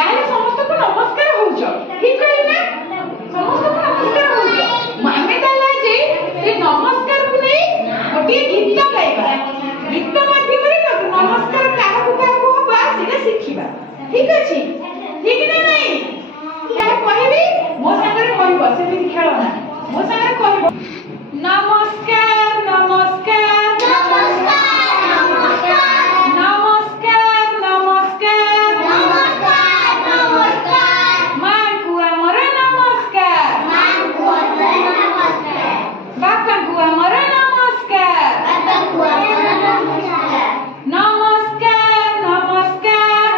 ताहले समस्त को नमस्कार होउछ ठीक कहि ना समस्त को नमस्कार होउछ आमे ताला जे से नमस्कार को नै गोटे गीत गाइबा गीत माध्यम रे नमस्कार काहू काहू होबा सेटा सिखिबा ठीक अछि ठीक ना नै क्या कहबी मो संगे कहबो से खेल ना मो संगे कहबो नमस्कार नमस्कार नमस्कार नमस्कार नमस्कार नमस्कार नमस्कार नमस्कार मां को हमर नमस्कार बापा को हमर नमस्कार नमस्कार नमस्कार नमस्कार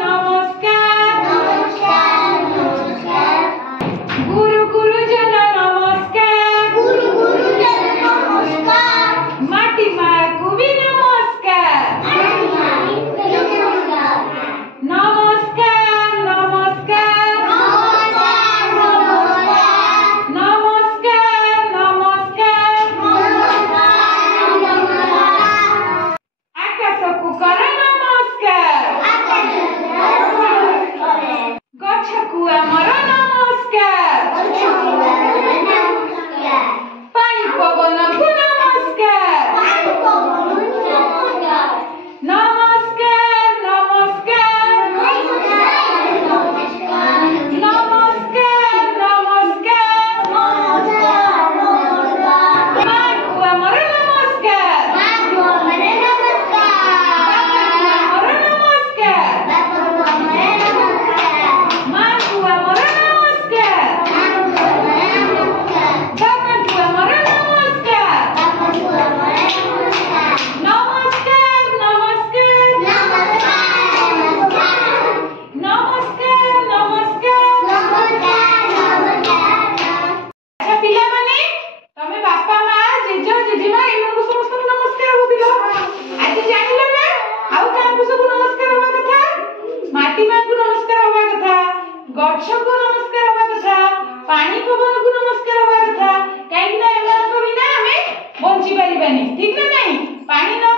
नमस्कार गुरु गुरुजन नमस्कार माटी माँ को भी नमस्कार नमस्कार नमस्कार नमस्कार नमस्कार आकाश को कर नमस्कार गछ को हमर नमस्कार पानी पवन को नमस्कार नमस्कार नमस्कार नमस्कार नमस्कार मां को हमर नमस्कार बापा को हमर नमस्कार मां को हमर नमस्कार बापा को हमर नमस्कार नमस्कार नमस्कार नमस्कार नमस्कार अच्छा पिला माने तमे बापा मां जेजो जेजेमा इनको समस्त नमस्कार होदिलो आज जानिलो ना आउ कांकु सब नमस्कार होवा कथा माटी मां को नमस्कार होवा कथा गछ को नमस्कार होवा कथा पानी पवन को नमस्कार होवा कथा काई ना एमान को बिना हमें बंची परिबानी ठीक ना नहीं पानी न